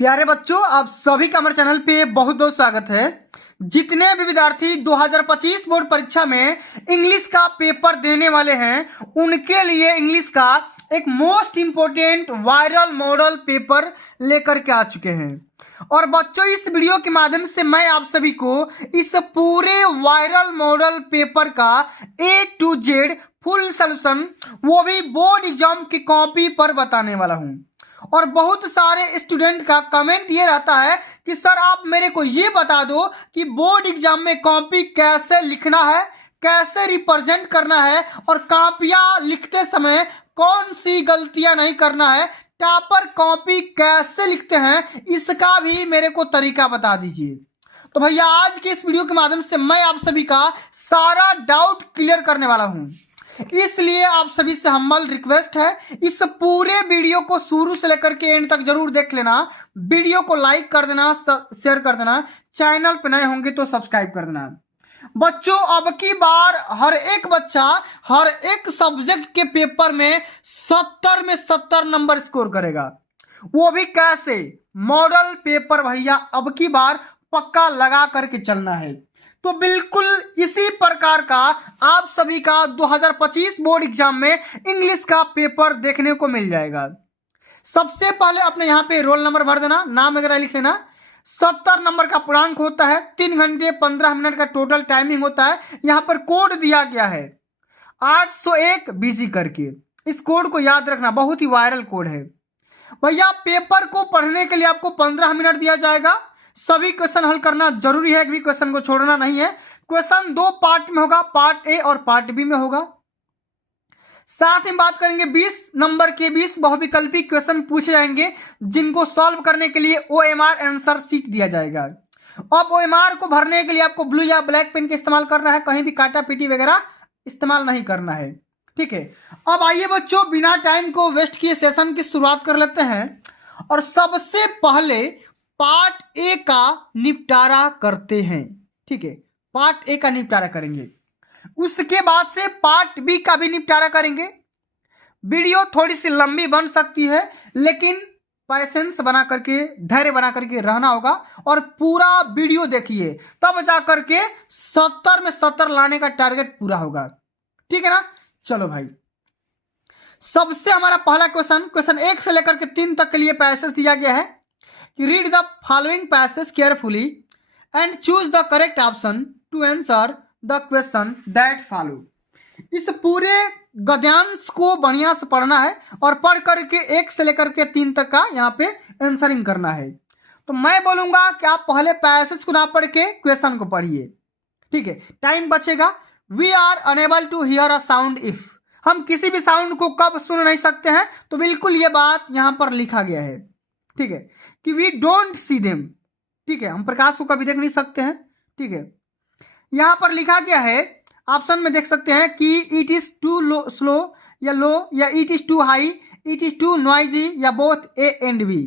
प्यारे बच्चों, आप सभी का हमारे चैनल पे बहुत बहुत स्वागत है। जितने भी विद्यार्थी 2025 बोर्ड परीक्षा में इंग्लिश का पेपर देने वाले हैं उनके लिए इंग्लिश का एक most important viral model paper लेकर के आ चुके हैं। और बच्चों, इस वीडियो के माध्यम से मैं आप सभी को इस पूरे वायरल मॉडल पेपर का A to Z full solution, वो भी बोर्ड एग्जाम की कॉपी पर बताने वाला हूं। और बहुत सारे स्टूडेंट का कमेंट ये रहता है कि सर आप मेरे को ये बता दो कि बोर्ड एग्जाम में कॉपी कैसे लिखना है, कैसे रिप्रेजेंट करना है, और कॉपियां लिखते समय कौन सी गलतियां नहीं करना है, टॉपर कॉपी कैसे लिखते हैं, इसका भी मेरे को तरीका बता दीजिए। तो भैया, आज के इस वीडियो के माध्यम से मैं आप सभी का सारा डाउट क्लियर करने वाला हूं। इसलिए आप सभी से हम्बल रिक्वेस्ट है, इस पूरे वीडियो को शुरू से लेकर के एंड तक जरूर देख लेना। वीडियो को लाइक कर देना, शेयर कर देना, चैनल पे नए होंगे तो सब्सक्राइब कर देना। बच्चों, अब की बार हर एक बच्चा हर एक सब्जेक्ट के पेपर में 70 में 70 नंबर स्कोर करेगा, वो भी कैसे? मॉडल पेपर भैया अब की बार पक्का लगा करके चलना है। तो बिल्कुल इसी प्रकार का आप सभी का 2025 बोर्ड एग्जाम में इंग्लिश का पेपर देखने को मिल जाएगा। सबसे पहले अपने यहाँ पे रोल नंबर भर देना, नाम वगैरह लिख लेना। 70 नंबर का पूर्णांक होता है, 3 घंटे 15 मिनट का टोटल टाइमिंग होता है। यहाँ पर कोड दिया गया है 801 BG करके। इस कोड को याद रखना, बहुत ही वायरल कोड है भैया। पेपर को पढ़ने के लिए आपको 15 मिनट दिया जाएगा। सभी क्वेश्चन हल करना जरूरी है, भी क्वेश्चन को छोड़ना नहीं है। क्वेश्चन 2 पार्ट में होगा, पार्ट ए और पार्ट बी में होगा। साथ ही बात करेंगे 20 नंबर के 20 बहुविकल्पी क्वेश्चन पूछे जाएंगे, जिनको सॉल्व करने के लिए OMR आंसर शीट दिया जाएगा। अब OMR को भरने के लिए आपको ब्लू या ब्लैक पेन का इस्तेमाल करना है, कहीं भी काटा पीटी वगैरह इस्तेमाल नहीं करना है, ठीक है। अब आइए बच्चों, बिना टाइम को वेस्ट किए सेशन की शुरुआत कर लेते हैं। और सबसे पहले पार्ट ए का निपटारा करते हैं, ठीक है। पार्ट ए का निपटारा करेंगे, उसके बाद से पार्ट बी का भी निपटारा करेंगे। वीडियो थोड़ी सी लंबी बन सकती है, लेकिन पैसेंस बना करके, धैर्य बना करके रहना होगा और पूरा वीडियो देखिए, तब जा करके 70 में 70 लाने का टारगेट पूरा होगा, ठीक है ना। चलो भाई, सबसे हमारा पहला क्वेश्चन 1 से लेकर के 3 तक के लिए पैसेज दिया गया है कि read the following passage carefully and choose the correct option to answer the question that follow. इस पूरे गद्यांश को बढ़िया से पढ़ना है और पढ़ करके 1 से लेकर के 3 तक का यहाँ पे आंसरिंग करना है। तो मैं बोलूंगा कि आप पहले पैसेज को ना पढ़ के क्वेश्चन को पढ़िए, ठीक है। टाइम बचेगा। We are unable to hear a sound if, हम किसी भी साउंड को कब सुन नहीं सकते हैं, तो बिल्कुल ये बात यहाँ पर लिखा गया है, ठीक है, कि वी डोंट सी देम, ठीक है। हम प्रकाश को कभी देख नहीं सकते हैं, ठीक है। यहां पर लिखा गया है, ऑप्शन में देख सकते हैं कि इट इज टू स्लो या लो, या it is too high, it is too noisy, या बोथ ए एंड बी।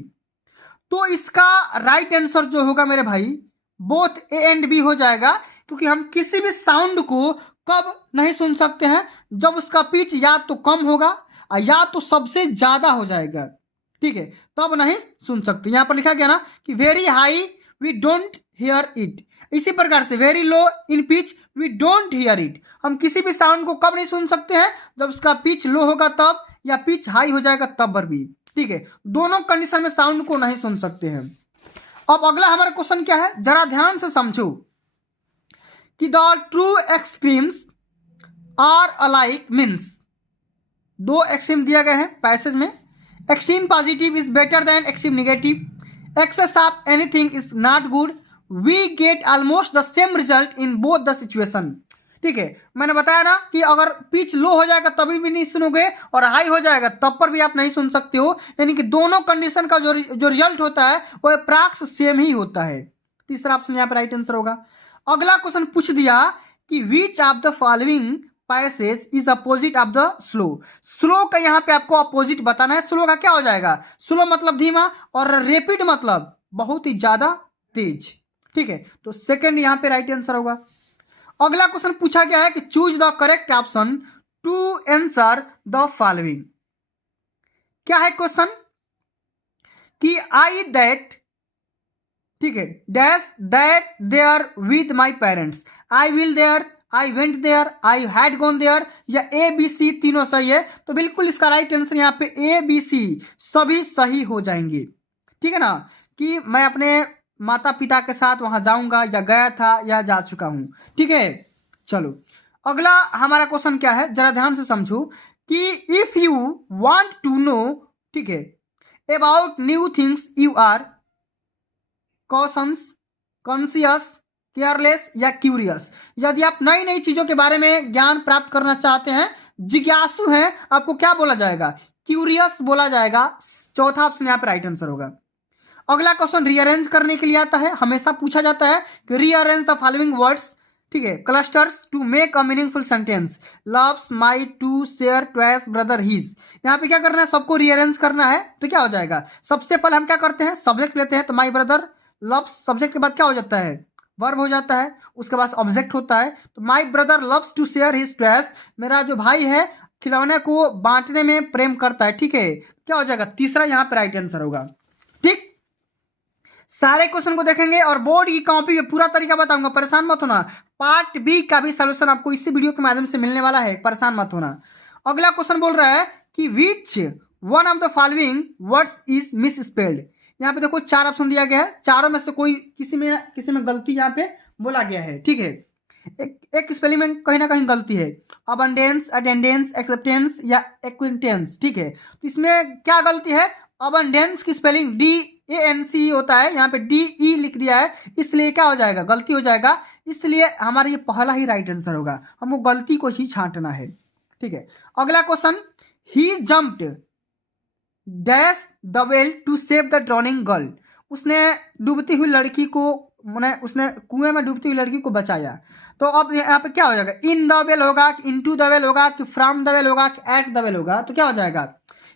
तो इसका राइट आंसर जो होगा मेरे भाई, बोथ ए एंड बी हो जाएगा, क्योंकि हम किसी भी साउंड को कब नहीं सुन सकते हैं, जब उसका पिच या तो कम होगा या तो सबसे ज्यादा हो जाएगा, ठीक है, तब नहीं सुन सकते। यहां पर लिखा गया ना कि very high we don't hear it, इसी प्रकार से very low in pitch we don't hear it, हम किसी भी साउंड को कब नहीं सुन सकते हैं, जब उसका पिच लो होगा तब, या पिच हाई हो जाएगा तब पर भी, ठीक है। दोनों कंडीशन में साउंड को नहीं सुन सकते हैं। अब अगला हमारा क्वेश्चन क्या है, जरा ध्यान से समझो कि the true extremes are alike means, 2 extreme दिया गया है पैसेज में। Extreme positive is better than extreme negative, excess of anything is not good, we get almost the same result in both the situation, ठीक है। मैंने बताया ना कि अगर पिच लो हो जाएगा तभी भी नहीं सुनोगे, और हाई हो जाएगा तब पर भी आप नहीं सुन सकते हो, यानी कि दोनों कंडीशन का जो रिजल्ट होता है वो अप्रॉक्स सेम ही होता है। तीसरा ऑप्शन यहाँ पर राइट आंसर होगा। अगला क्वेश्चन पूछ दिया कि which of the following passage is opposite of the slow. Slow का यहाँ पे आपको अपोजिट बताना है। स्लो का क्या हो जाएगा, स्लो मतलब धीमा, और रैपिड मतलब बहुत ही ज्यादा तेज, ठीक है। तो सेकंड यहाँ पे राइट आंसर होगा। अगला क्वेश्चन पूछा गया है कि choose the correct option to answer the following. क्या है क्वेश्चन कि आई दैट, ठीक है, dash that there with my parents, I will there, I went there, I had gone there, या ए बी सी तीनों सही है। तो बिल्कुल इसका राइट आंसर यहाँ पे ए बी सी सभी सही हो जाएंगे। ठीक है ना, कि मैं अपने माता पिता के साथ वहां जाऊंगा, या गया था, या जा चुका हूं। ठीक है, चलो अगला हमारा क्वेश्चन क्या है, जरा ध्यान से समझो कि if you want to know, ठीक है, about new things you are conscious, conscious, careless या क्यूरियस। यदि आप नई नई चीजों के बारे में ज्ञान प्राप्त करना चाहते हैं, जिज्ञासु हैं, आपको क्या बोला जाएगा, क्यूरियस बोला जाएगा। चौथा ऑप्शन यहाँ पे राइट आंसर होगा। अगला क्वेश्चन रीअरेंज करने के लिए आता है, हमेशा पूछा जाता है कि रीअरेंज द फॉलोइंग वर्ड्स, ठीक है, clusters to make a meaningful sentence, loves my to share twice brother his. यहाँ पे क्या करना है, सबको रीअरेंज करना है। तो क्या हो जाएगा, सबसे पहले हम क्या करते हैं, सब्जेक्ट लेते हैं, तो माई ब्रदर लव्स, सब्जेक्ट के बाद क्या हो जाता है, वर्ब हो जाता है, उसके बाद ऑब्जेक्ट होता है। तो my brother loves to share his toys, मेरा जो भाई है खिलौने को बांटने में प्रेम करता है। ठीक है, क्या हो जाएगा, तीसरा यहाँ पे राइट आंसर होगा। ठीक, सारे क्वेश्चन को देखेंगे और बोर्ड की कॉपी में पूरा तरीका बताऊंगा, परेशान मत होना। पार्ट बी का भी सोल्यूशन आपको इसी वीडियो के माध्यम से मिलने वाला है, परेशान मत होना। अगला क्वेश्चन बोल रहा है कि which one of the following words is miss spelled. यहाँ पे देखो चार ऑप्शन दिया गया है, चारों में से कोई किसी में गलती यहाँ पे बोला गया है। ठीक है, एक स्पेलिंग में कहीं ना कहीं गलती है, अबंडेंस, अटेंडेंस, एक्सेप्टेंस या एक्विंटेंस। ठीक है, तो इसमें क्या गलती है, अबंडेंस की स्पेलिंग DANC होता है, यहाँ पे DE लिख दिया है, इसलिए क्या हो जाएगा, गलती हो जाएगा। इसलिए हमारा ये पहला ही राइट आंसर होगा, हमको गलती को ही छांटना है। ठीक है, अगला question, he jumped dash the well to save the drowning girl. उसने डूबती हुई लड़की को, मैंने उसने कुएं में डूबती हुई लड़की को बचाया। तो अब यहाँ पे क्या हो जाएगा, इन द वेल होगा कि इनटू द वेल होगा कि फ्रॉम द वेल होगा कि एट द वेल होगा। तो क्या हो जाएगा,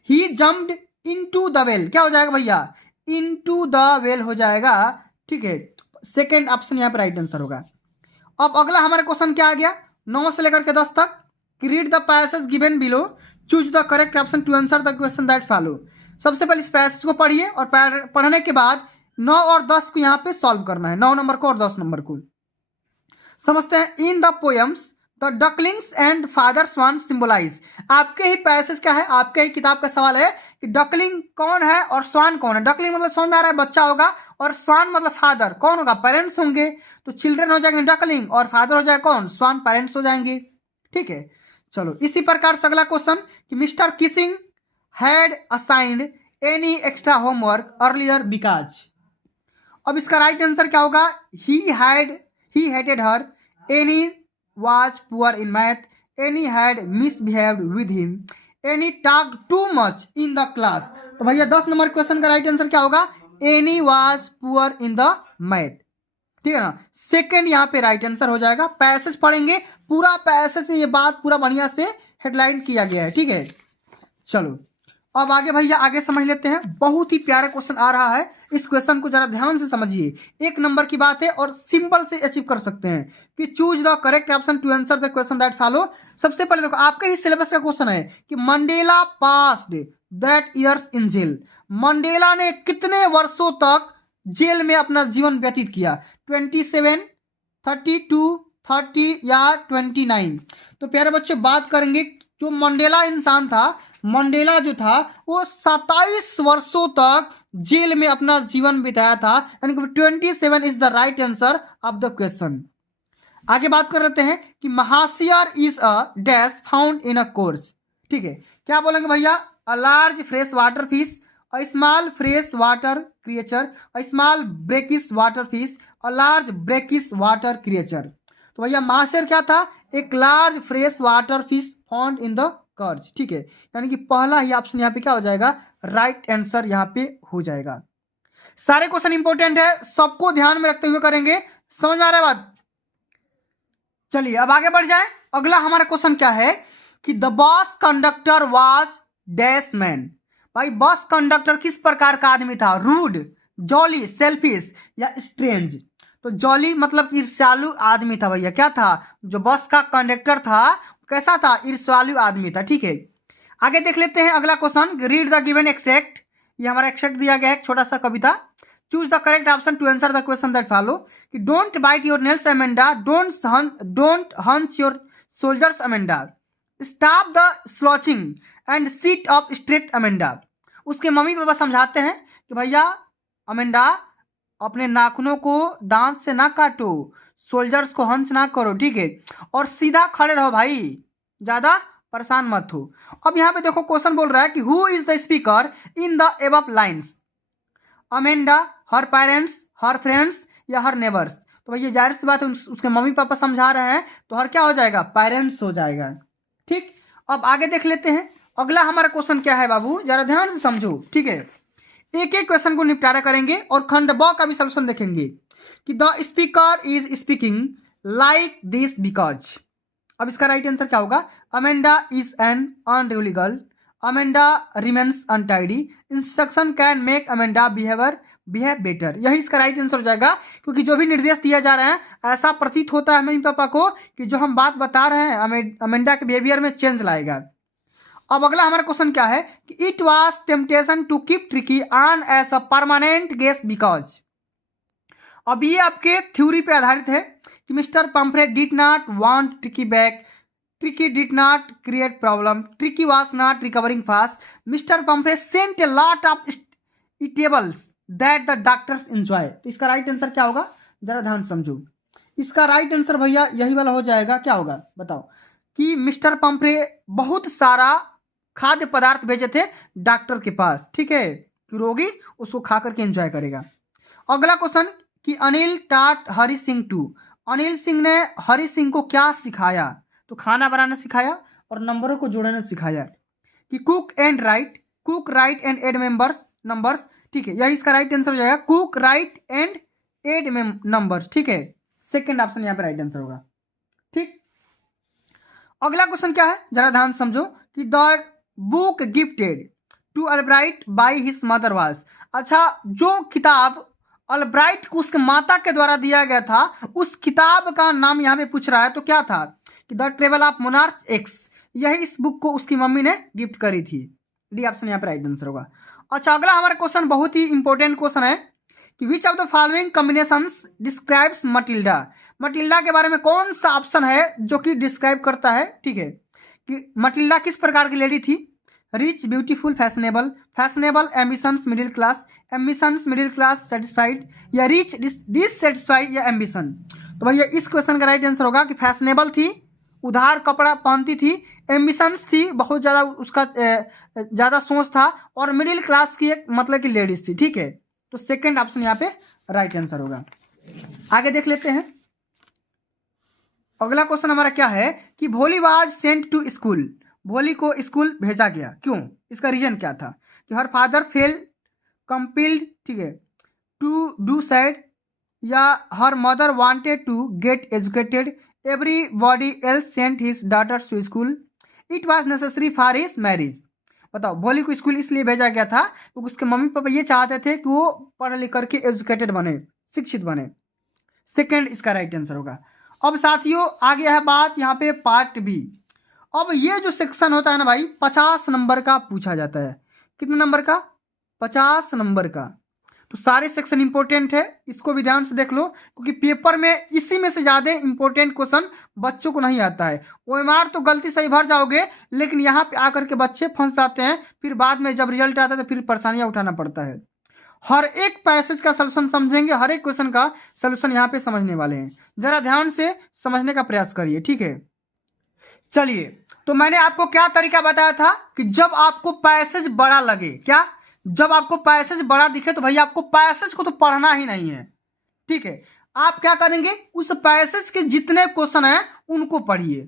ही जम्प्ड इनटू द वेल, क्या हो जाएगा भैया, इनटू द वेल हो जाएगा। ठीक है, सेकेंड ऑप्शन यहाँ पे राइट आंसर होगा। अब अगला हमारा क्वेश्चन क्या आ गया, 9 से लेकर के 10 तक, read the passage given below, choose the correct option to answer the question that follow. सबसे पहले इस पैसेज को पढ़िए और पढ़ने के बाद 9 और 10 को यहाँ पे सॉल्व करना है, 9 नंबर को और 10 नंबर को। समझते हैं, in the poems the ducklings and father swan symbolize. आपके ही पैसेज क्या है, आपके ही किताब का सवाल है कि डकलिंग कौन है और स्वान कौन है। डकलिंग मतलब समझ में आ रहा है, बच्चा होगा, और स्वान मतलब फादर, कौन होगा, पेरेंट्स होंगे। तो चिल्ड्रन हो जाएंगे डकलिंग और फादर हो जाएगा कौन, स्वान, पेरेंट्स हो जाएंगे। ठीक है, चलो इसी प्रकार से अगला क्वेश्चन कि mister Keesing had assigned any extra homework earlier because. अब इसका राइट आंसर क्या होगा, he hated her, Anne was poor in math, any had misbehaved with him, any talked too much in the class। तो भैया 10 number question का right answer क्या होगा, any was poor in the math। ठीक है ना, सेकंड यहाँ पे राइट आंसर हो जाएगा। पैसेज पढ़ेंगे, पूरा पैसेज में ये बात पूरा बढ़िया से हेडलाइन किया गया है। ठीक है, चलो अब आगे भैया आगे समझ लेते हैं। बहुत ही प्यारा क्वेश्चन आ रहा है, इस क्वेश्चन को जरा ध्यान से समझिए, 1 नंबर की बात है और सिंपल से अचीव कर सकते हैं कि choose the correct option to answer the question that follow. सबसे पहले देखो, आपके ही सिलेबस का क्वेश्चन है कि Mandela passed that years in jail. Mandela ने कितने वर्षों तक जेल में अपना जीवन व्यतीत किया, 27, 32, 30 या 29। तो प्यारे बच्चों बात करेंगे, जो मंडेला इंसान था, मंडेला जो था वो 27 वर्षों तक जेल में अपना जीवन बिताया था, यानी कि 27 is the right answer of the question. आगे बात कर लेते हैं कि mahseer is a dash found in a course. ठीक है, क्या बोलेंगे भैया, a large fresh water fish, a small fresh water creature, a small brackish water fish, a large brackish water creature. तो भैया महासियर क्या था, एक large fresh water fish found in the course. ठीक है, यानी कि पहला ही ऑप्शन यहाँ पे क्या हो जाएगा, राइट आंसर यहाँ पे हो जाएगा। सारे क्वेश्चन इंपॉर्टेंट है, सबको ध्यान में रखते हुए करेंगे, समझ में आ रहा है बात। चलिए अब आगे बढ़ जाए। अगला हमारा क्वेश्चन क्या है कि the bus conductor was dash man. भाई बस कंडक्टर किस प्रकार का आदमी था, रूड, जॉली, सेल्फिश या स्ट्रेंज। तो जॉली मतलब ईर्ष्यालु आदमी था भैया, क्या था, जो बस का कंडक्टर था कैसा था, ईर्ष्यालु आदमी था। ठीक है, आगे देख लेते हैं अगला question, read the given extract ये हमारा एक्सट्रैक्ट दिया गया है, एक छोटा सा कविता। Choose the correct option to answer the question that follow कि don't bite your nails Amanda, don't hunch your shoulders Amanda, stop the slouching and sit up straight Amanda. उसके मम्मी पापा समझाते हैं कि भैया अमेंडा अपने नाखूनों को दांत से ना काटो, सोल्जर्स को हंच ना करो, ठीक है, और सीधा खड़े रहो भाई, ज्यादा परेशान मत हो। अब यहाँ पे देखो क्वेश्चन बोल रहा है कि who is the speaker in the above lines, Amanda, her parents, her friends या हर नेबर्स। तो भैया जाहिर सी बात है उसके मम्मी पापा समझा रहे हैं, तो हर क्या हो जाएगा, पेरेंट्स हो जाएगा। ठीक, अब आगे देख लेते हैं अगला हमारा क्वेश्चन क्या है बाबू, जरा ध्यान से समझो, ठीक है। एक एक क्वेश्चन को निपटारा करेंगे और खंड ब का भी सॉल्यूशन देखेंगे कि the speaker is speaking like this because. अब इसका राइट आंसर क्या होगा, Amanda is an unruly girl, Amanda remains untidy, instruction can make Amanda behave better. यही इसका राइट आंसर हो जाएगा, क्योंकि जो भी निर्देश दिया जा रहे हैं ऐसा प्रतीत होता है मम्मी पापा को कि जो हम बात बता रहे हैं अमेंडा के बिहेवियर में चेंज लाएगा। अब अगला हमारा क्वेश्चन क्या है कि it was temptation to keep Tricky on as a permanent guest because. अब ये आपके थ्योरी पे आधारित है कि mister Pumphrey did not want Tricky back, Tricky did not create problem, Tricky was not recovering fast, mister Pumphrey sent a lot of eatables that the doctors enjoy. तो इसका right answer क्या होगा, जरा ध्यान समझो। इसका राइट आंसर भैया यही वाला हो जाएगा, क्या होगा बताओ, कि मिस्टर पंफ्रे बहुत सारा खाद्य पदार्थ भेजे थे डॉक्टर के पास, ठीक है, कि रोगी उसको खा करके एंजॉय करेगा। अगला क्वेश्चन कि अनिल टाट हरि सिंह टू, अनिल सिंह ने हरि सिंह को क्या सिखाया, तो खाना बनाना सिखाया और नंबरों को जोड़ना सिखाया कि cook and right, cook right and add numbers, ठीक है, यही इसका राइट आंसर हो जाएगा, cook right and add numbers, ठीक है, सेकेंड ऑप्शन यहाँ पे राइट आंसर होगा। ठीक, अगला क्वेश्चन क्या है, जरा ध्यान समझो कि the book gifted to Albright by his mother was. अच्छा, जो किताब अल्ब्राइट को उसके माता के द्वारा दिया गया था, उस किताब का नाम यहाँ पे पूछ रहा है, तो क्या था कि the travel of monarch x. यही इस बुक को उसकी मम्मी ने गिफ्ट करी थी, डी ऑप्शन यहाँ पे राइट आंसर होगा। अच्छा, अगला हमारा क्वेश्चन बहुत ही इंपॉर्टेंट क्वेश्चन है कि which of the following combinations describes Matilda. Matilda के बारे में कौन सा ऑप्शन है जो कि डिस्क्राइब करता है, ठीक है, कि मटिल्डा किस प्रकार की लेडी थी, rich, beautiful, fashionable, fashionable, ambitions, middle class, ambitions, middle class, satisfied, या रिच, डिससेटिस्फाइड, या एम्बिशन। तो भैया इस क्वेश्चन का राइट आंसर होगा कि फैशनेबल थी, उधार कपड़ा पहनती थी, एम्बिशंस थी, बहुत ज़्यादा उसका ज़्यादा सोच था, और मिडिल क्लास की एक मतलब की लेडीज थी, ठीक है, तो सेकेंड ऑप्शन यहाँ पे राइट आंसर होगा। आगे देख लेते हैं अगला क्वेश्चन हमारा क्या है कि भोली वाज सेंट टू स्कूल, भोली को स्कूल भेजा गया, क्यों, इसका रीजन क्या था कि हर फादर फेल कंपिल्ड, ठीक है, टू डू सैड, या her mother wanted to get educated, everybody else sent his daughters to school, it was necessary for his marriage. बताओ, भोली को स्कूल इसलिए भेजा गया था क्योंकि उसके मम्मी पापा ये चाहते थे कि वो पढ़ लिख करके एजुकेटेड बने, शिक्षित बने, सेकेंड इसका राइट आंसर होगा। अब साथियों आ गया है बात यहाँ पे पार्ट बी। अब ये जो सेक्शन होता है ना भाई, 50 नंबर का पूछा जाता है, कितने नंबर का, 50 नंबर का। तो सारे सेक्शन इंपॉर्टेंट है, इसको भी ध्यान से देख लो, क्योंकि पेपर में इसी में से ज़्यादा इंपॉर्टेंट क्वेश्चन बच्चों को नहीं आता है। ओएमआर तो गलती से ही भर जाओगे, लेकिन यहाँ पे आकर के बच्चे फंस जाते हैं, फिर बाद में जब रिजल्ट आता है तो फिर परेशानियाँ उठाना पड़ता है। हर एक पैसेज का सलूशन समझेंगे, हर एक क्वेश्चन का सलूशन यहाँ पे समझने वाले हैं, जरा ध्यान से समझने का प्रयास करिए, ठीक है। चलिए, तो मैंने आपको क्या तरीका बताया था कि जब आपको पैसेज बड़ा लगे, क्या, जब आपको पैसेज बड़ा दिखे तो भैया आपको पैसेज को तो पढ़ना ही नहीं है, ठीक है, आप क्या करेंगे, उस पैसेज के जितने क्वेश्चन हैं उनको पढ़िए।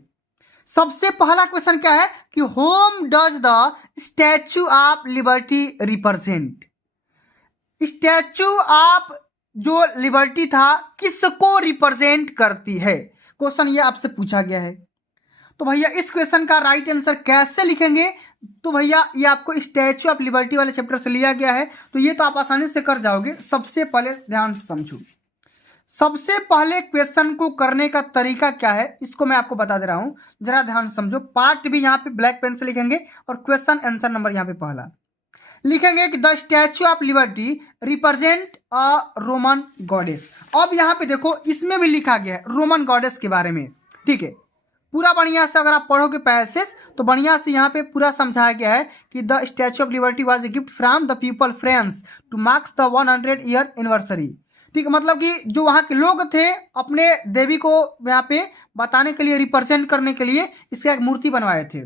सबसे पहला क्वेश्चन क्या है कि home does the statue of liberty represent. Statue of जो लिबर्टी था किसको रिप्रेजेंट करती है, क्वेश्चन ये आपसे पूछा गया है। तो भैया इस क्वेश्चन का राइट आंसर कैसे लिखेंगे, तो भैया ये आपको स्टैचू ऑफ लिबर्टी वाले चैप्टर से लिया गया है, तो ये तो आप आसानी से कर जाओगे। सबसे पहले ध्यान से समझो, सबसे पहले क्वेश्चन को करने का तरीका क्या है इसको मैं आपको बता दे रहा हूं, जरा ध्यान से समझो। पार्ट भी यहाँ पे ब्लैक पेन से लिखेंगे और क्वेश्चन आंसर नंबर यहाँ पे पहला, लिखेंगे कि the statue of liberty represent a Roman goddess. अब यहाँ पे देखो इसमें भी लिखा गया है रोमन गॉडेस के बारे में, ठीक है। पूरा बढ़िया से अगर आप पढ़ोगे पैसेज तो बढ़िया से यहाँ पे पूरा समझाया गया है कि the statue of Liberty was a gift from the people France two marks the 100 year anniversary. ठीक है, मतलब कि जो वहाँ के लोग थे अपने देवी को यहाँ पे बताने के लिए, रिप्रेजेंट करने के लिए इसका एक मूर्ति बनवाए थे।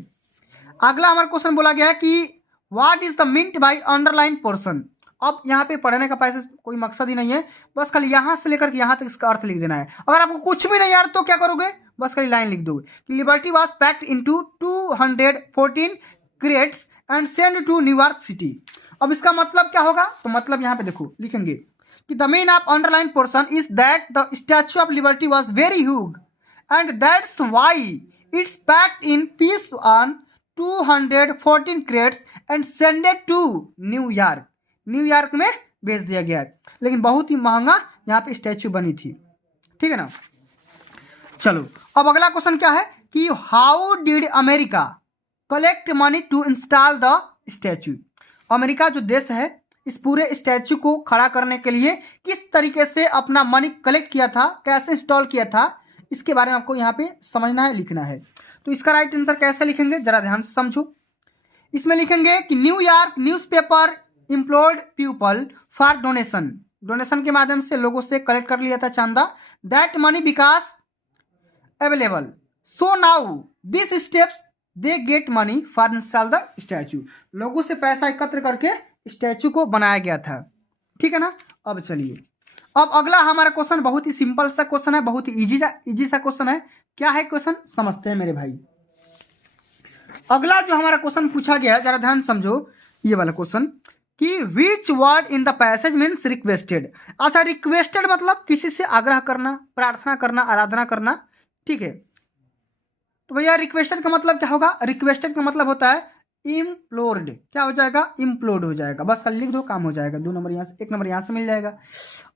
अगला हमारा क्वेश्चन बोला गया है कि what is the meant by underline portion. अब यहाँ पे पढ़ने का पैसे कोई मकसद ही नहीं है, बस खाली यहाँ से लेकर के यहाँ तक इसका अर्थ लिख देना है। अगर आपको कुछ भी नहीं यार तो क्या करोगे, बस खाली लाइन लिख दोगे कि Liberty was packed into 214 crates and send to New York city. अब इसका मतलब क्या होगा, तो मतलब यहाँ पे देखो लिखेंगे कि the mean of underline portion is that the statue of Liberty was very huge and that's why it's packed in piece on 214 crates and sended to New York. New York में भेज दिया गया, लेकिन बहुत ही महंगा यहाँ पे स्टैच्यू बनी थी, ठीक है ना। चलो अब अगला क्वेश्चन क्या है कि how did America collect money to install the statue. America जो देश है इस पूरे स्टैच्यू को खड़ा करने के लिए किस तरीके से अपना मनी कलेक्ट किया था, कैसे इंस्टॉल किया था, इसके बारे में आपको यहाँ पे समझना है, लिखना है। तो इसका राइट आंसर कैसे लिखेंगे जरा ध्यान से समझो। इसमें लिखेंगे कि New York newspaper employed people for donation. Donation के माध्यम से लोगों से कलेक्ट कर लिया था चंदा। That money because available, so now this steps they get money for install the statue. लोगों से पैसा एकत्र करके स्टैच्यू को बनाया गया था, ठीक है ना। अब चलिए, अब अगला हमारा क्वेश्चन बहुत ही सिंपल सा क्वेश्चन है, बहुत ही इजी सा क्वेश्चन है। क्या है क्वेश्चन, समझते हैं मेरे भाई। अगला जो हमारा क्वेश्चन पूछा गया है जरा ध्यान समझो, ये वाला क्वेश्चन कि which word in the passage means requested. अच्छा, रिक्वेस्टेड मतलब किसी से आग्रह करना, प्रार्थना करना, आराधना करना, ठीक है। तो भैया रिक्वेस्टेड का मतलब क्या होगा, रिक्वेस्टेड का मतलब होता है इम्प्लोर्ड। क्या हो जाएगा, इम्प्लोड हो जाएगा। बस खाली लिख दो, काम हो जाएगा। 2 नंबर यहाँ से, 1 नंबर यहाँ से मिल जाएगा।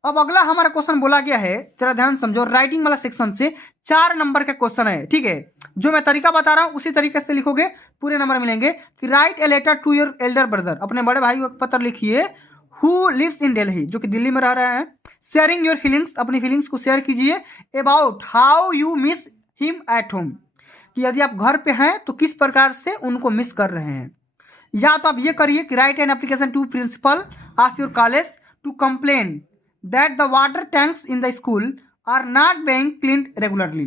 अब अगला हमारा क्वेश्चन बोला गया है, जरा ध्यान समझो, राइटिंग वाला सेक्शन से 4 नंबर का क्वेश्चन है, ठीक है। जो मैं तरीका बता रहा हूँ उसी तरीके से लिखोगे, पूरे नंबर मिलेंगे। कि write a letter to your elder brother, अपने बड़े भाई को पत्र लिखिए, हु लिव्स इन दिल्ली, जो कि दिल्ली में रह रहे हैं। शेयरिंग योर फीलिंग्स, अपनी फीलिंग्स को शेयर कीजिए। About how you miss him at home, कि यदि आप घर पे हैं तो किस प्रकार से उनको मिस कर रहे हैं। या तो आप ये करिए कि write an application to principal of your college to complain that the water tanks in the school are not being cleaned regularly.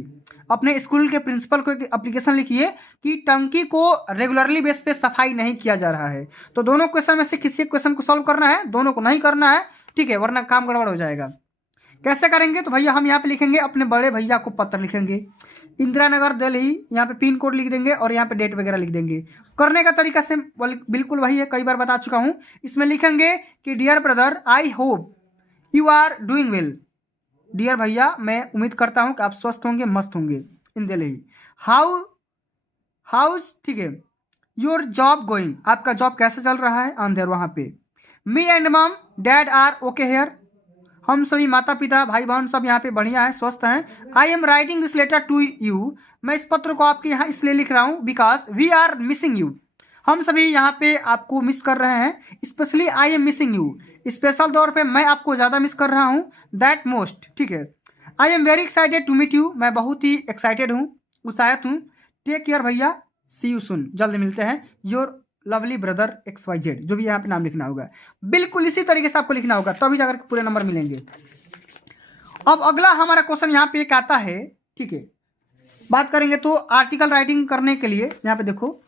अपने स्कूल के प्रिंसिपल को एक एप्लीकेशन लिखिए कि टंकी को रेगुलरली बेस पे सफाई नहीं किया जा रहा है। तो दोनों क्वेश्चन में से किसी एक क्वेश्चन को सॉल्व करना है, दोनों को नहीं करना है, ठीक है, वरना काम गड़बड़ हो जाएगा। कैसे करेंगे, तो भैया हम यहाँ पे लिखेंगे, अपने बड़े भैया को पत्र लिखेंगे, इंदिरा नगर दिल्ली, यहाँ पे पिन कोड लिख देंगे और यहाँ पे डेट वगैरह लिख देंगे। करने का तरीका से बिल्कुल वही है, कई बार बता चुका हूँ। इसमें लिखेंगे कि dear brother I hope you are doing well. Dear भैया मैं उम्मीद करता हूँ कि आप स्वस्थ होंगे, मस्त होंगे इन दिल्ली। हाउस, ठीक है, योर जॉब गोइंग, आपका जॉब कैसे चल रहा है, ऑन देयर वहाँ पे। मी एंड मम डैड आर ओके हेयर, हम सभी माता पिता भाई बहन सब यहाँ पे बढ़िया है, स्वस्थ हैं। I am writing this letter to you, मैं इस पत्र को आपके यहाँ इसलिए लिख रहा हूँ because we are missing you, हम सभी यहाँ पे आपको मिस कर रहे हैं। Specially I am missing you, special तौर पे मैं आपको ज़्यादा मिस कर रहा हूँ। दैट मोस्ट, ठीक है। I am very excited to meet you, मैं बहुत ही एक्साइटेड हूँ, उत्साहित हूँ। टेक केयर भैया, सी यू सुन, जल्द मिलते हैं। योर लवली ब्रदर XYZ, जो भी यहाँ पे नाम लिखना होगा, बिल्कुल इसी तरीके से आपको लिखना होगा, तभी जाकर पूरे नंबर मिलेंगे। अब अगला हमारा क्वेश्चन यहाँ पे एक आता है, ठीक है। बात करेंगे तो आर्टिकल राइटिंग करने के लिए यहाँ पे देखो,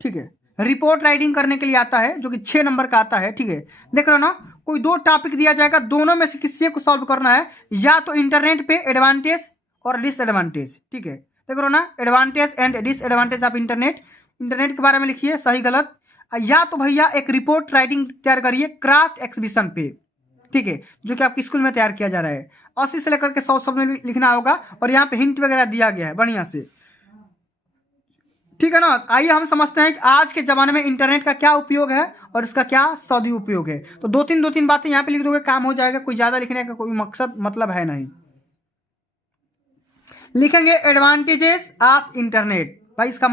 ठीक है, रिपोर्ट राइटिंग करने के लिए आता है, जो कि 6 नंबर का आता है, ठीक है। देख रहे हो ना, कोई 2 टॉपिक दिया जाएगा, दोनों में से किसी को सॉल्व करना है, या तो इंटरनेट पे एडवांटेज और डिसएडवांटेज, ठीक है। देख रहे हो ना, advantage and disadvantage of internet, internet के बारे में लिखिए सही गलत। या तो भैया एक रिपोर्ट राइटिंग तैयार करिए क्राफ्ट एग्जीबिशन पे, ठीक है, जो कि आपके स्कूल में तैयार किया जा रहा है। 80 से लेकर के 100 शब्द में लिखना होगा, और यहाँ पे हिंट वगैरह दिया गया है बढ़िया से, ठीक है ना। आइए हम समझते हैं कि आज के ज़माने में इंटरनेट का क्या उपयोग है और इसका क्या सदुपयोग है। तो 2-3 बातें यहाँ पे लिख दोगे, काम हो जाएगा, कोई ज़्यादा लिखने का कोई मकसद मतलब है नहीं। लिखेंगे एडवांटेजेस ऑफ इंटरनेट, भाई इसका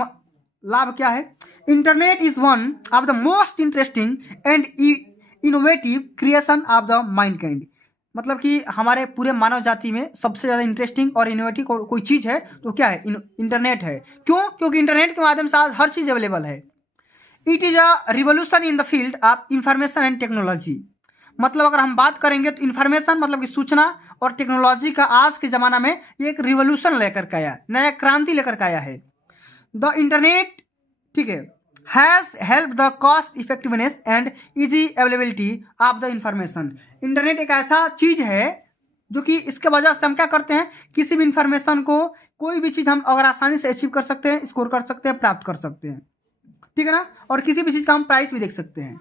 लाभ क्या है। Internet is one of the most interesting and innovative creation of the mankind. मतलब कि हमारे पूरे मानव जाति में सबसे ज़्यादा इंटरेस्टिंग और इनोवेटिव कोई चीज़ है तो क्या है, इंटरनेट है। क्यों? क्योंकि इंटरनेट के माध्यम से आज हर चीज़ अवेलेबल है। It is a revolution in the field of information and technology. मतलब अगर हम बात करेंगे तो इन्फॉर्मेशन मतलब कि सूचना और टेक्नोलॉजी का आज के ज़माना में ये एक रिवोल्यूशन लेकर के आया, नया क्रांति लेकर के आया है। द इंटरनेट, ठीक है, has help the cost effectiveness and easy availability of the information. Internet एक ऐसा चीज़ है जो कि इसके वजह से हम क्या करते हैं, किसी भी इंफॉर्मेशन को, कोई भी चीज़ हम अगर आसानी से अचीव कर सकते हैं, स्कोर कर सकते हैं, प्राप्त कर सकते हैं, ठीक है ना। और किसी भी चीज़ का हम प्राइस भी देख सकते हैं।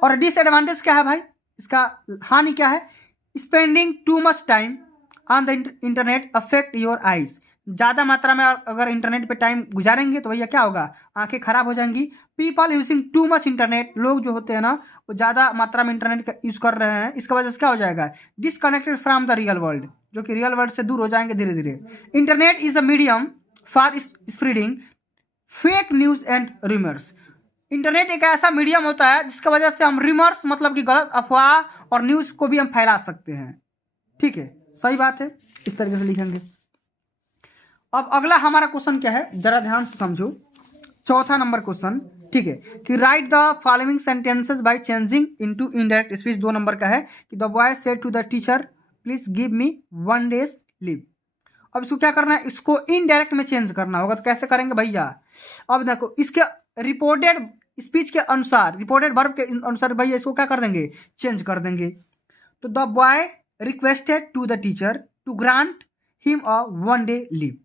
और डिसएडवांटेज क्या है भाई, इसका हानि क्या है, spending too much time on the internet affect your eyes. ज़्यादा मात्रा में अगर इंटरनेट पे टाइम गुजारेंगे तो भैया क्या होगा, आंखें खराब हो जाएंगी। People using too much internet, लोग जो होते हैं ना वो ज़्यादा मात्रा में इंटरनेट का यूज़ कर रहे हैं, इसकी वजह से क्या हो जाएगा, disconnected from the real world, जो कि रियल वर्ल्ड से दूर हो जाएंगे धीरे धीरे। Internet is a medium for spreading fake news and rumours. Internet एक ऐसा मीडियम होता है जिसकी वजह से हम रिमर्स मतलब कि गलत अफवाह और न्यूज़ को भी हम फैला सकते हैं, ठीक है, सही बात है, इस तरीके से लिखेंगे। अब अगला हमारा क्वेश्चन क्या है, जरा ध्यान से समझो। चौथा नंबर क्वेश्चन, ठीक है, कि write the following sentences by changing into indirect speech. 2 number का है कि the boy said to the teacher please give me 1 days leave. अब इसको क्या करना है, इसको इनडायरेक्ट में चेंज करना होगा। तो कैसे करेंगे भैया, अब देखो इसके रिपोर्टेड स्पीच के अनुसार, रिपोर्टेड वर्ब के अनुसार भैया इसको क्या कर देंगे, चेंज कर देंगे। तो the boy requested to the teacher to grant him a 1 day leave,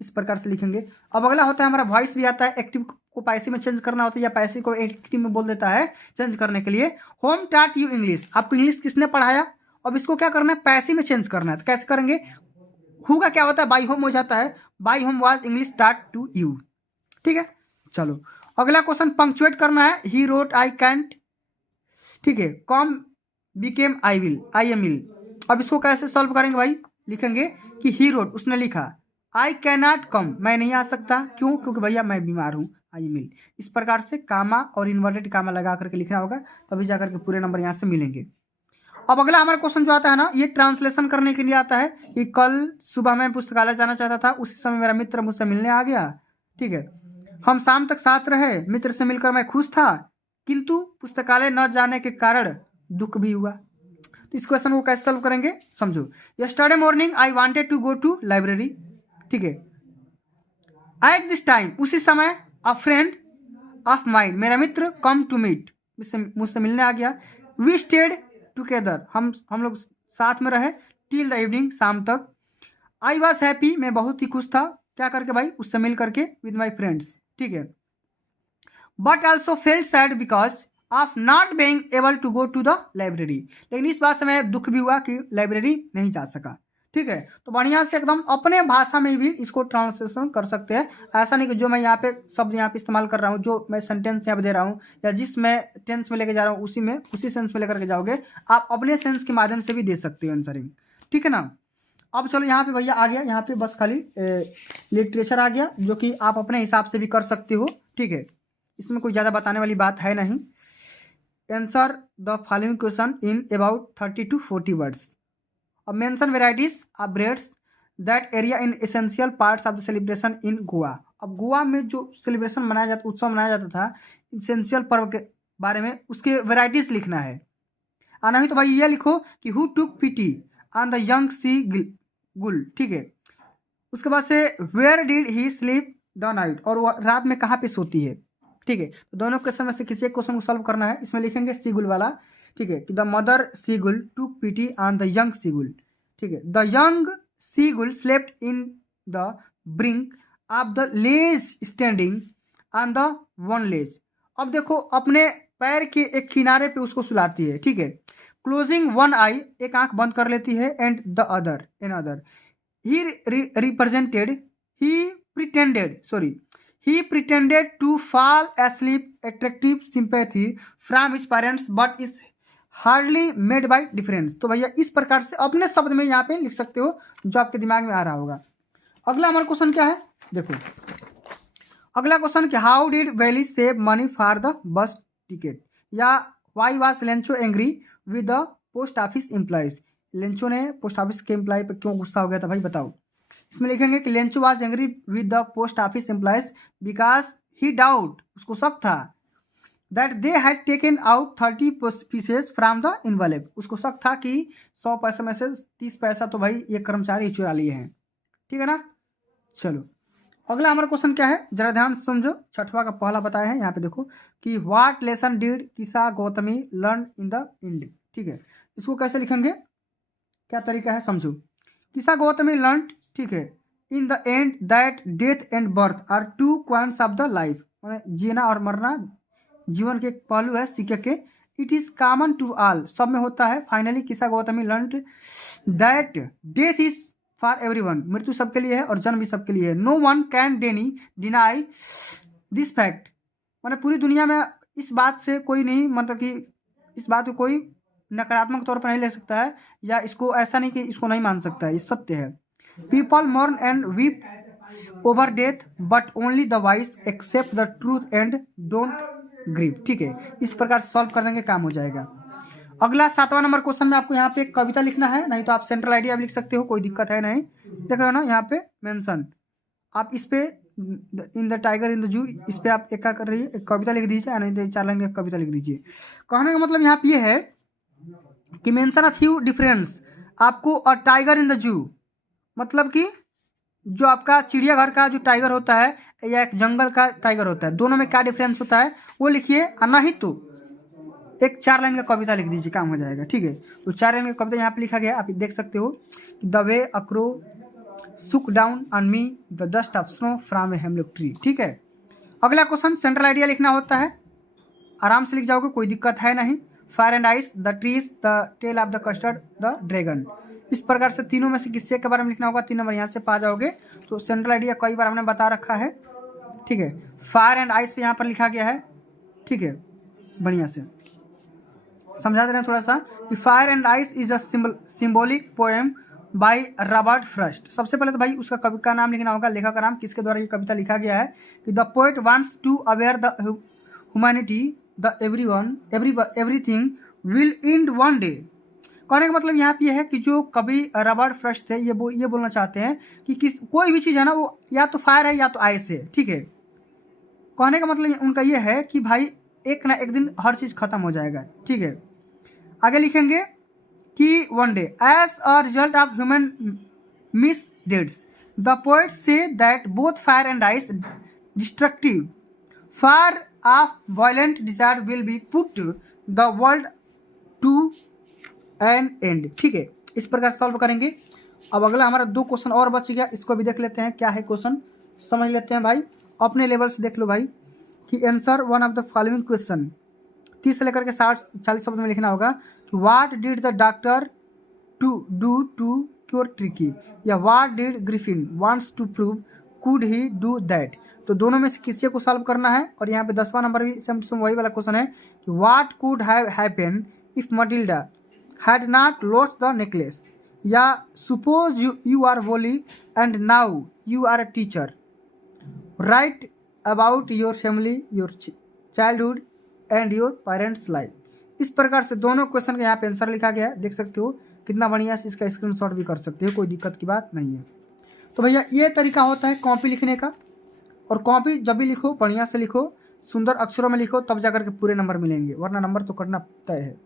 इस प्रकार से लिखेंगे। अब अगला होता है हमारा वॉइस भी आता है, एक्टिव को पैसिव में चेंज करना होता है या पैसिव को एक्टिव में बोल देता है चेंज करने के लिए। होम टॉट यू इंग्लिश, आपको इंग्लिश किसने पढ़ाया। अब इसको क्या करना है, पैसिव में चेंज करना है। तो कैसे करेंगे, हु का क्या होता है, बाई होम हो जाता है, by whom was English taught to you, ठीक है। चलो अगला क्वेश्चन पंक्चुएट करना है, ही रोट आई कैंट, ठीक है, come became I will, I am will. अब इसको कैसे सॉल्व करेंगे भाई, लिखेंगे कि ही रोट, उसने लिखा, आई कैन नॉट कम, मैं नहीं आ सकता, क्यों, क्योंकि भैया मैं बीमार हूँ, आई मिल। इस प्रकार से कामा और इन्वर्टेड कामा लगा करके लिखना होगा, तभी जाकर के पूरे नंबर यहाँ से मिलेंगे। अब अगला हमारा क्वेश्चन जो आता है ना, ये ट्रांसलेशन करने के लिए आता है कि कल सुबह मैं पुस्तकालय जाना चाहता था, उस समय मेरा मित्र मुझसे मिलने आ गया, ठीक है, हम शाम तक साथ रहे, मित्र से मिलकर मैं खुश था, किंतु पुस्तकालय न जाने के कारण दुख भी हुआ। तो इस क्वेश्चन को कैसे सॉल्व करेंगे, समझो। Yesterday morning I wanted to go to library, ठीक है, एट दिस टाइम, उसी समय, अ फ्रेंड ऑफ माइंड, मेरा मित्र, कम टू मीट, मुझसे मिलने आ गया। वी स्टेड टुगेदर, हम लोग साथ में रहे, टिल द इवनिंग, शाम तक। आई वॉज हैप्पी, मैं बहुत ही खुश था, क्या करके भाई, उससे मिल करके, विद माई फ्रेंड्स, ठीक है। But also felt sad because of not being able to go to the library, लेकिन इस बात से मैं दुख भी हुआ कि लाइब्रेरी नहीं जा सका, ठीक है। तो बढ़िया से एकदम अपने भाषा में भी इसको ट्रांसलेशन कर सकते हैं। ऐसा नहीं कि जो मैं यहाँ पे शब्द यहाँ पे इस्तेमाल कर रहा हूँ, जो मैं सेंटेंस यहाँ पे दे रहा हूँ या जिस मैं टेंस में लेके जा रहा हूँ उसी में, उसी सेंस में लेकर के जाओगे, आप अपने सेंस के माध्यम से भी दे सकते हो आंसरिंग, ठीक है ना। अब चलो यहाँ पे भैया आ गया, यहाँ पे बस खाली लिटरेचर आ गया, जो कि आप अपने हिसाब से भी कर सकते हो, ठीक है, इसमें कोई ज़्यादा बताने वाली बात है नहीं। Answer the following question in about 30 to 40 words. अब mention varieties of breads that area in essential parts of the celebration in Goa. अब गोवा में जो सेलिब्रेशन मनाया जाता, उत्सव मनाया जाता था, एसेंशियल पर्व के बारे में, उसके वेराइटीज लिखना है। आना ही तो भाई ये लिखो कि who took pity on the young seagull, ठीक है। उसके बाद से where did he sleep the night, और वह रात में कहाँ पे सोती है, ठीक है। तो दोनों क्वेश्चन में से किसी एक क्वेश्चन को सॉल्व करना है। इसमें लिखेंगे सीगुल वाला, ठीक है, कि the mother seagull took pity on the young seagull, ठीक है। The young seagull slept in the brink of the ledge standing on the one ledge. अब देखो अपने पैर के एक किनारे पे उसको सुलाती है, ठीक है। क्लोजिंग वन आई, एक आंख बंद कर लेती है, and the other, an other. He pretended to fall asleep, attractive sympathy from his parents but is hardly made by difference। तो भैया इस प्रकार से अपने शब्द में यहाँ पे लिख सकते हो जो आपके दिमाग में आ रहा होगा। अगला हमारा क्वेश्चन क्या है, देखो, अगला क्वेश्चन कि how did Valli save money for the bus ticket, या why was Lencho angry with the post office employees, Lencho ने पोस्ट ऑफिस के एम्प्लॉय पर क्यों गुस्सा हो गया था भाई बताओ। इसमें लिखेंगे कि Lencho was angry with the post office employees because he doubt, उसको शक था, that they had taken out 30 pieces from the involve, उसको शक था कि 100 पैसे में से 30 पैसा तो भाई ये कर्मचारी चुरा लिए हैं। ठीक है ना। चलो अगला हमारा क्वेश्चन क्या है, जरा ध्यान से समझो। छठवां का पहला बताया है यहाँ पे देखो कि व्हाट लेसन डिड किसा Gotami learn in the and. ठीक है, इसको कैसे लिखेंगे, क्या तरीका है समझो। किसा गौतमी लर्न, ठीक है, in the end that death and birth are two quants of the life, जीना और मरना जीवन के एक पहलू है सिक्के के। It is common to all, सब में होता है। Finally Kisa Gotami learn that death is for everyone, मृत्यु सबके लिए है और जन्म भी सबके लिए है। No one can deny this fact, माने पूरी दुनिया में इस बात से कोई नहीं, मतलब कि इस बात को कोई नकारात्मक तौर पर नहीं ले सकता है, या इसको ऐसा नहीं कि इसको नहीं मान सकता है, ये सत्य है। People mourn and weep over death but only the wise accept the truth and don't grieve. ठीक है, इस प्रकार से सॉल्व कर देंगे, काम हो जाएगा। अगला 7वां नंबर क्वेश्चन में आपको यहाँ पे एक कविता लिखना है, नहीं तो आप सेंट्रल आइडिया भी लिख सकते हो, कोई दिक्कत है नहीं। देख रहे हो ना यहाँ पे मेंशन, आप इस पे in the tiger in the zoo, इस पे आप एक क्या कर रही है, एक कविता लिख दीजिए, नहीं तो 4 लाइन की कविता लिख दीजिए। कहने का मतलब यहाँ पे ये है कि मेंशन अ फ्यू डिफरेंस, आपको a tiger in the zoo मतलब कि जो आपका चिड़ियाघर का जो टाइगर होता है या एक जंगल का टाइगर होता है, दोनों में क्या डिफरेंस होता है वो लिखिए, और नहीं तो एक 4 लाइन का कविता लिख दीजिए, काम हो जाएगा। ठीक है, तो 4 लाइन का कविता यहाँ पे लिखा गया, आप देख सकते हो। द वे अ क्रो सुक down on me the dust of snow from a hemlock tree. ठीक है, अगला क्वेश्चन सेंट्रल आइडिया लिखना होता है, आराम से लिख जाओगे, कोई दिक्कत है नहीं। Fire and ice, the trees, the tale of the custard, the dragon. इस प्रकार से तीनों में से किससे के बारे में लिखना होगा, 3 नंबर यहाँ से पा जाओगे। तो सेंट्रल आइडिया कई बार हमने बता रखा है। ठीक है, फायर एंड आइस पे यहाँ पर लिखा गया है। ठीक है, बढ़िया से समझा दे रहे हैं थोड़ा सा कि fire and ice is a symbolic poem by Robert Frost. सबसे पहले तो भाई उसका कवि का नाम लिखना होगा, लेखक का नाम, किसके द्वारा ये कविता लिखा गया है कि the poet wants to aware the humanity the everything will end one day. कहने का मतलब यहाँ पे है कि जो कवि रॉबर्ट फ्रॉस्ट थे ये बोलना चाहते हैं कि कोई भी चीज़ है ना वो या तो फायर है या तो आइस है। ठीक है, कहने का मतलब उनका ये है कि भाई एक ना एक दिन हर चीज़ खत्म हो जाएगा। ठीक है, आगे लिखेंगे कि one day as a result of human misdeeds the poet say that both fire and ice destructive fire of violent desire will be put the world to an end. ठीक है, इस प्रकार सॉल्व करेंगे। अब अगला हमारा 2 question और बच गया, इसको भी देख लेते हैं क्या है क्वेश्चन, समझ लेते हैं भाई, अपने लेवल से देख लो भाई कि answer one of the following question 30 से लेकर के 60-40 शब्द में लिखना होगा कि what did the doctor to do to cure Tricki, or what did Griffin wants to prove could he do that. तो दोनों में से किसी को सॉल्व करना है। और यहाँ पे 10वां नंबर भी सेम वही वाला क्वेश्चन है कि what could have happen if Matilda had not lost the necklace, or suppose you are Holly and now you are a teacher, write about your family, your childhood and your parents life. इस प्रकार से दोनों question का यहाँ पे answer लिखा गया है, देख सकते हो कितना बढ़िया से, इसका स्क्रीनशॉट भी कर सकते हो, कोई दिक्कत की बात नहीं है। तो भैया ये तरीका होता है कॉपी लिखने का, और कॉपी जब भी लिखो बढ़िया से लिखो, सुंदर अक्षरों में लिखो, तब जाकर के पूरे नंबर मिलेंगे, वरना नंबर तो कटना तय है।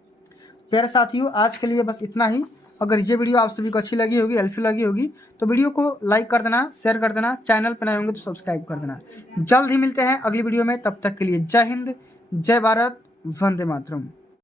प्यारे साथियों, आज के लिए बस इतना ही। अगर ये वीडियो आप सभी को अच्छी लगी होगी, हेल्पफुल लगी होगी, तो वीडियो को लाइक कर देना, शेयर कर देना, चैनल पर नए होंगे तो सब्सक्राइब कर देना। जल्द ही मिलते हैं अगली वीडियो में, तब तक के लिए जय हिंद, जय भारत, वंदे मातरम।